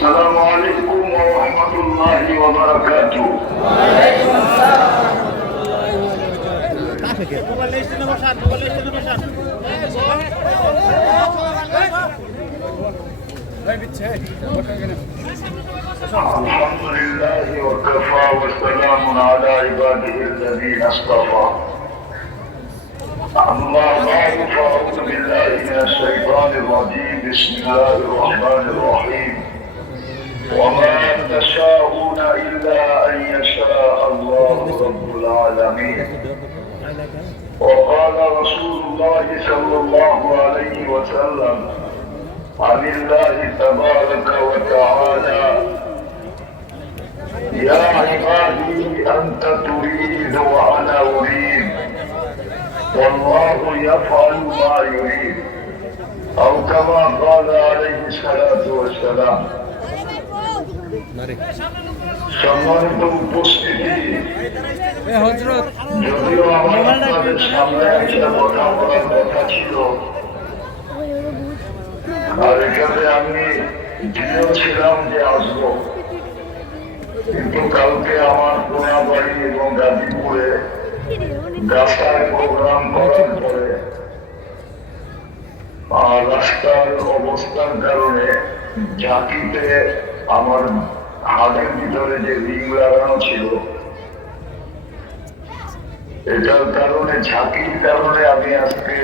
السلام عليكم ورحمة الله وبركاته. الحمد لله وكفى وسلام على عباده الذين اصطفى. أما بعد فأعوذ بالله من الشيطان الرجيم. بسم الله الرحمن الرحيم. تبارك وتعالى يا عبادي أنت تريد وأنا أريد والله يفعل ما يريد أو كما قال عليه الصلاة والسلام সম্মানিত উপস্থিতি হজরত যদিও আমার আপনাদের সামনে একটা কথা বলার কথা ছিল আর এখানে আমি ছিলাম যে আসব। কিন্তু কালকে আমার কোনাবাড়ি এবং গাজীপুরে রাস্তায় প্রোগ্রাম করার পরে রাস্তার অবস্থার কারণে ঝাঁকিতে আমার হাতের ভিতরে যে রিং লাগানো ছিল, এটার কারণে, ঝাঁকির কারণে আমি আজকে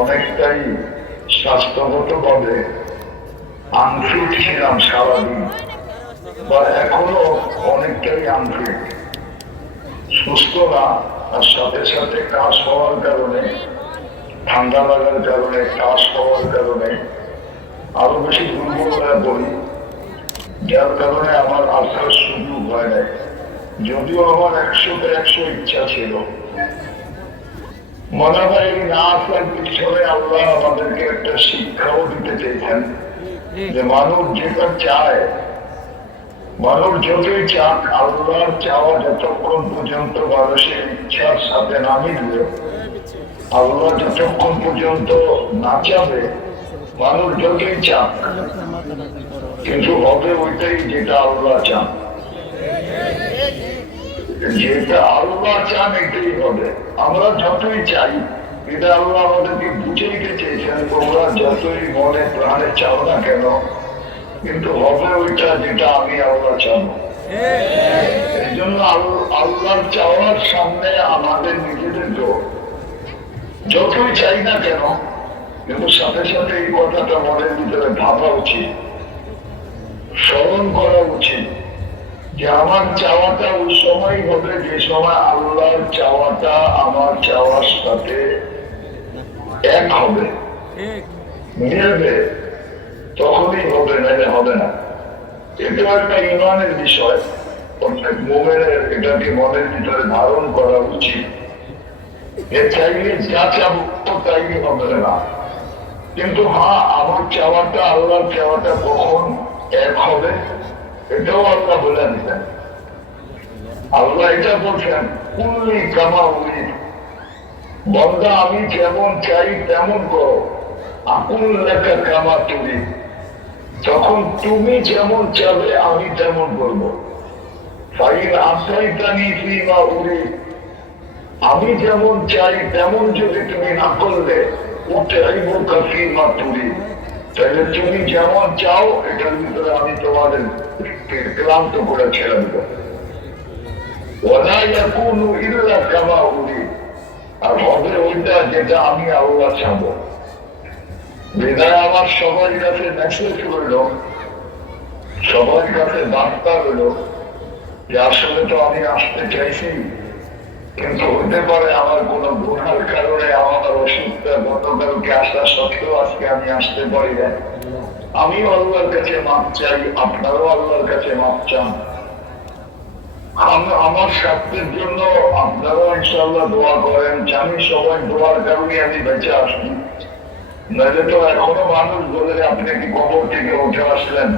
অনেকটাই স্বাস্থ্যগত ভাবে আনফিট ছিলাম সারাদিন, বা এখনও অনেকটাই আনফিট সুস্থ না আর সাথে সাথে কাশ হওয়ার কারণে, ঠান্ডা লাগার কারণে, কাশ হওয়ার কারণে আরও বেশি দুর্বল হয়ে যার কারণে আমার আসার সুযোগ হয় নাই। যদিও আমার একশোতে একশো ইচ্ছা ছিল মনে হয় না আসার পিছনে আল্লাহ আমাদেরকে একটা শিক্ষাও দিতে চেয়েছেন যে মানুষ যেটা চায়, মানুষ যতই চাক, আল্লাহর চাওয়া যতক্ষণ পর্যন্ত মানুষের ইচ্ছার সাথে না মিলবে, আল্লাহ যতক্ষণ পর্যন্ত না চাবে, মানুষ যতই চাক, কিন্তু হবে ওইটাই যেটা আল্লাহ চান। যেটা আল্লাহ চান এটাই হবে, আমরা যতই চাই, এটা আল্লাহ আমাদেরকে বুঝাইতে চেয়েছেন, তোমরা যতই মনে প্রাণে চাও না কেন, কিন্তু হবে ওইটা যেটা আমি আল্লাহ চাবো। এই জন্য আল- আল্লাহর চাওয়ার সামনে আমাদের নিজেদেরকে যতই চাই না কেন, কিন্তু সাথে সাথে এই কথাটা মনের ভিতরে ভাবা উচিত, স্মরণ করা উচিত। যে আমার চাওয়াটা ওই সময় হবে যে সময় আল্লাহর চাওয়াটা আমার চাওয়ার সাথে এক হবে। মিলবে তখনই হবে নাহলে হবে না। এটা একটা ইমানের বিষয়। প্রত্যেক মোমেনের এটাকে মনের ভিতরে ধারণ করা উচিত। এ চাইলে যা চাবো তাইলে হবে না। কিন্তু হ্যাঁ আমার চাওয়াটা আল্লাহর চাওয়াটা কখন এক হবে? এটাও আল্লাহ বলে আল্লাহ এটা বলছেন, কুল্লি কামা বন্দা আমি যেমন চাই তেমন করো। আকুল লেখা কামা তুমি তখন তুমি যেমন চাবে আমি তেমন করব। আমি যেমন চাই তেমন যদি তুমি না করলে উঠাইব কাফিমা তুলি। তাহলে তুমি যেমন চাও, এটার ভিতরে আমি তোমাদের ক্লান্ত করে ছেড়ে দেবো। আর হবে ওইটা যেটা আমি আল্লাহ চাবো। বিদায় আমার সবার কাছে মেসেজ রইল সবার কাছে বার্তা রইল যে আসলে তো আমি আসতে চাইছি। কিন্তু হতে পারে আমার কোন গুণার কারণে আমার অসুখটা গতকালকে আসা সত্ত্বেও আজকে আমি আসতে পারি না আমি আল্লাহর কাছে মাপ চাই, আপনারাও আল্লাহর কাছে মাপ চান। আমার স্বার্থের জন্য আপনারাও ইনশাল্লাহ দোয়া করেন, জানি সবাই দোয়ার কারণে আমি বেঁচে আসি নইলে তো এখনও মানুষ বলে আপনি কি কবর থেকে উঠে আসলেন।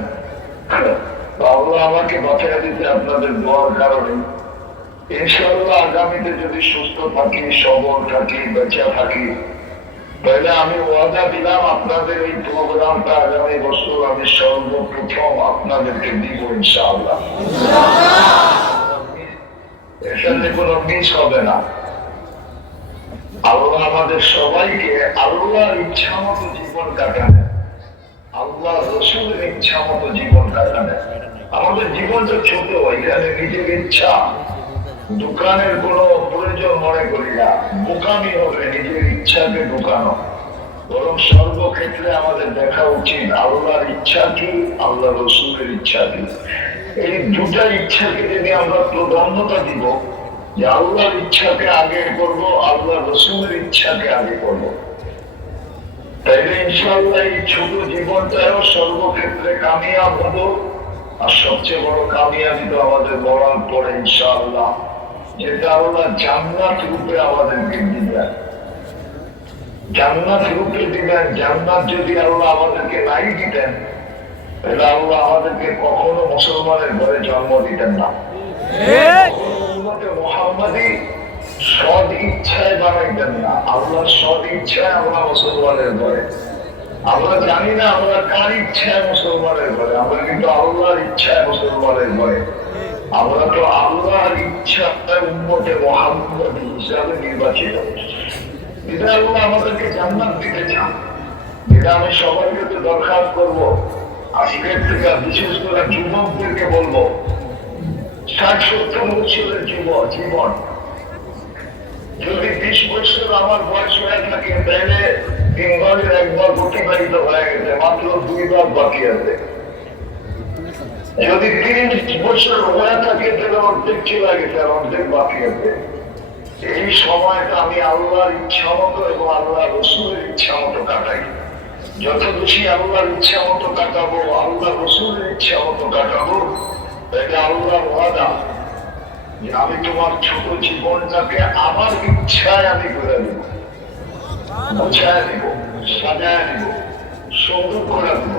আল্লাহ আমাকে বাঁচিয়ে দিতে আপনাদের দোয়ার কারণে। ইনশাল্লাহ আগামীতে যদি সুস্থ থাকি, সবল থাকি, বেঁচে থাকি, তাহলে আমি ওয়াদা দিলাম আপনাদের এই প্রোগ্রামটা আগামী বছর আমি সর্বপ্রথম আপনাদেরকে দিব, ইনশাআল্লাহ। এখানে কোনো মিস হবে না। আল্লাহ আমাদের সবাইকে আল্লাহর ইচ্ছা মতো জীবন কাটানে আল্লাহ রসুলের ইচ্ছা মতো জীবন কাটানে। আমাদের জীবনটা ছোট এখানে নিজের ইচ্ছা। দোকানের কোনো প্রয়োজন মনে করি না বোকামি হবে, নিজের ইচ্ছাকে ঢুকানো বরং সর্বক্ষেত্রে আমাদের দেখা উচিত, আল্লাহর ইচ্ছা কি আল্লাহ রসুলের ইচ্ছা কি। এই দুটা ইচ্ছাকে যদি আমরা প্রাধান্যতা দিব, যে আল্লাহর ইচ্ছাকে আগে করব আল্লাহ রসুলের ইচ্ছাকে আগে করব। তাইলে ইনশাআল্লাহ এই ছোট জীবনটাও সর্বক্ষেত্রে কামিয়াব হব। আর সবচেয়ে বড় কামিয়াবি তো আমাদের মরার পরে ইনশাআল্লাহ। যেটা আল্লাহ জান্নাত রূপে আমাদেরকে দিবেন। জান্নাত রূপে দিবেন, জান্নাত যদি আল্লাহ আমাদেরকে নাই দিতেন, তাহলে আল্লাহ আমাদেরকে কখনো মুসলমানের ঘরে জন্ম দিতেন না। আমরা মুসলমানের ঘরে। না আমরা কার ইচ্ছায় মুসলমানের ঘরে, আমরা কিন্তু আল্লাহর ইচ্ছায় মুসলমানের ঘরে। আমরা তো আল্লাহর ইচ্ছায় উম্মতে মোহাম্মদ হিসাবে নির্বাচিত। এটা আল্লাহ আমাদেরকে জান্নাত দিতে চান। এটা আমি সবাইকে তো দরখাস্ত করব। আজকের থেকে বিশেষ করে যুবকদেরকে বলব, ষাট সত্তর বছরের যুব জীবন। যদি বিশ বছর আমার বয়স হয়ে থাকে, তাহলে তিনবারের একবার অতিবাহিত হয়ে গেছে, মাত্র দুইবার বাকি আছে। যদি তিরিশ বছর হয়ে থাকে, তাহলে অর্ধেক চলে গেছে আর অর্ধেক বাকি আছে। এই সময়টা আমি আল্লাহর ইচ্ছা মতো এবং আল্লাহ রসুলের ইচ্ছা মতো কাটাই। যত বেশি আল্লাহর ইচ্ছা মতো কাটাবো আল্লাহ রসুলের ইচ্ছা মতো কাটাবো, এটা আল্লাহর ওয়াদা। যে আমি তোমার ছোট জীবনটাকে আমার ইচ্ছায় আমি করে দেব বুঝায় দিব সাজায় দিব সুন্দর করে দেব।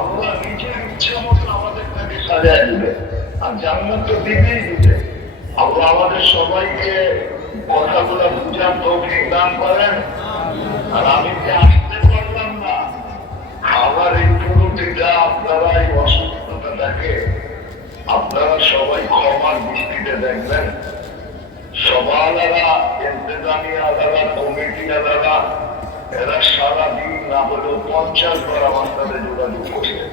আল্লাহ নিজের ইচ্ছা মতো আমাদের তাকে সাজায় দিবে। আর জান্নাত তো দিবেই দিবে। আল্লাহ আমাদের সবাইকে কথাগুলো বুঝার তৌফিক দান করেন। আর আমি যে আসতে পারলাম না? আমার এই পুরোটিটা আপনারা এই অসুস্থতাটাকে আপনারা সবাই ক্ষমার দৃষ্টিতে দেখবেন। সবালারা ইন্তজামি আলাদা কমিটি আলাদা এরা সারাদিন না হলেও পঞ্চাশ বার আমার সাথে যোগাযোগ করছে।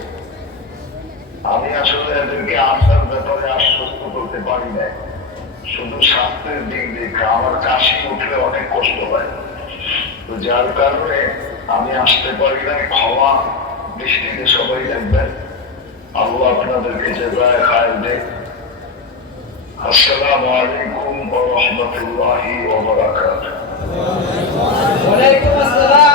আমি আসলে এদেরকে আসার ব্যাপারে আশ্বস্ত করতে পারি না শুধু স্বাস্থ্যের দিক দেখে আমার কাশি উঠলে অনেক কষ্ট হয়। তো যার কারণে আমি আসতে পারি না ক্ষমা দৃষ্টিতে সবাই দেখবেন। আল্লাহ আপনাদেরকে যেভাবে খায় দেখ আসসালামু আলাইকুম রাহমাতুল্লাহি বারাকাতুহু। ওয়ালাইকুম আসসালাম।